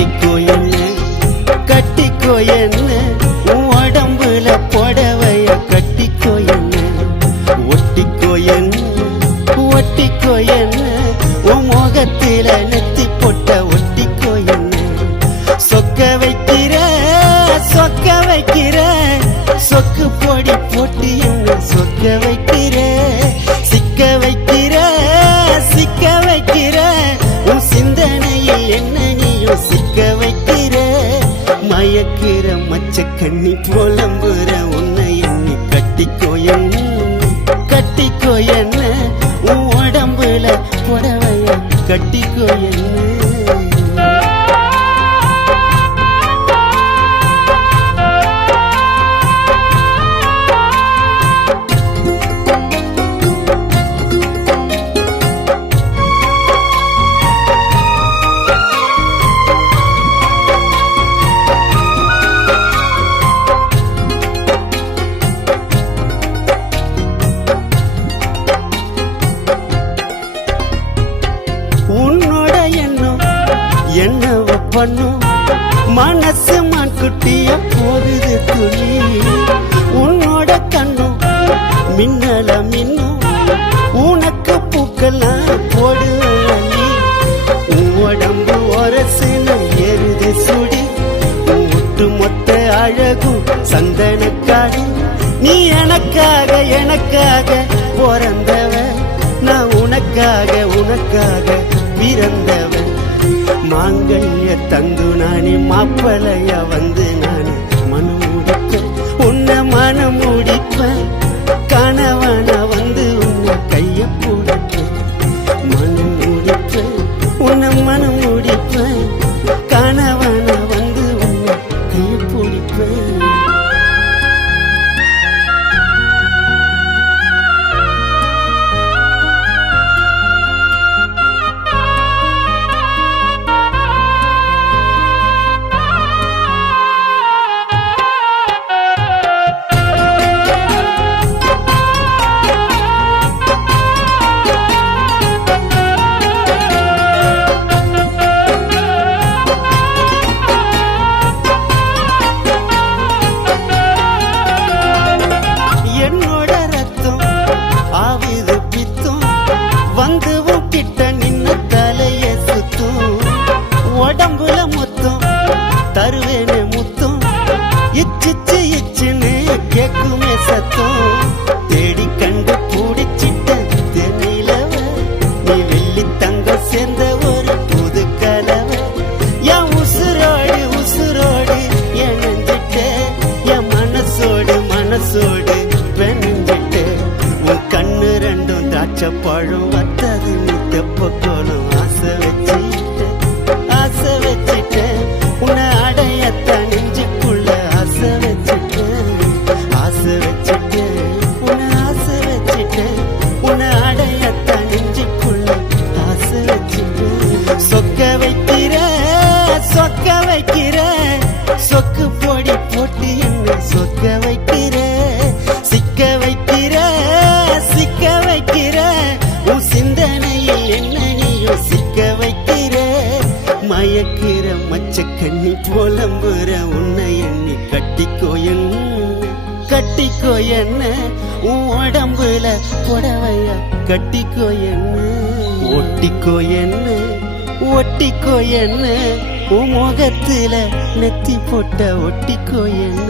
கட்டிக்கோ என்ன? கட்டிக்கோ என்ன? உடம்புல புடவைய கட்டிக்கோ என்ன? ஒட்டிக்கோ என்ன? ஒட்டிக்கோ என்ன? உன் முகத்தில நெத்தி போட்ட ஒட்டிக்கோ என்ன? சொக்க வைக்கிற சொக்க வைக்கிற? சொக்கு பொடி போட்டு என்ன? சொக்க வைக்கிற சிக்க வைக்க மயக்கிற மச்ச கண்ணி புலம்புற உன்னை எண்ணி கட்டிக்கோ என்ன? கட்டிக்கோ என்ன? உன் உடம்புல புடவைய கட்டிக்கோ என்ன? பண்ணும். மனசு மான் குட்டிய போகுது துணி. உன்னோட கண்ணும் மின்னல மின்னும். உனக்கு பூக்கெல்லாம் போடு உடம்பு ஒரசுன எருது சுடி. ஒட்டு மொத்த அழகும் சந்தனக்காடி நீ எனக்காக எனக்காக பிறந்தவ நான் உனக்காக உனக்காக பிறந்தவன். மாங்கல்ய தந்து நானே மாப்பிளைய வந்து நான் డబ్బుల మొత్తం తరువేనే మొత్తం. ఇచ్చిచ్చి ఇచ్చినే కేకు మే సత్తం. சொக்க வைக்கிற சொக்க வைக்கிற சொக்கு பொடி போட்டு என்ன சொக்க வைக்கிற சிக்க வைக்கிற சிக்க வைக்கிற உன் சிந்தனையில் என்ன நீயும் சிக்க வைக்கிற மயக்கிற மச்ச கண்ணி புலம்புற உன்னை எண்ணி கட்டிக்கோ என்ன? கட்டிக்கோ என்ன? உன் உடம்புல புடவைய கட்டிக்கோ என்ன? ஒட்டிக்கோ என்ன? ஒட்டிக்கோ என்ன உன் முகத்துல நெத்தி போட்ட ஒட்டிக்கோ என்ன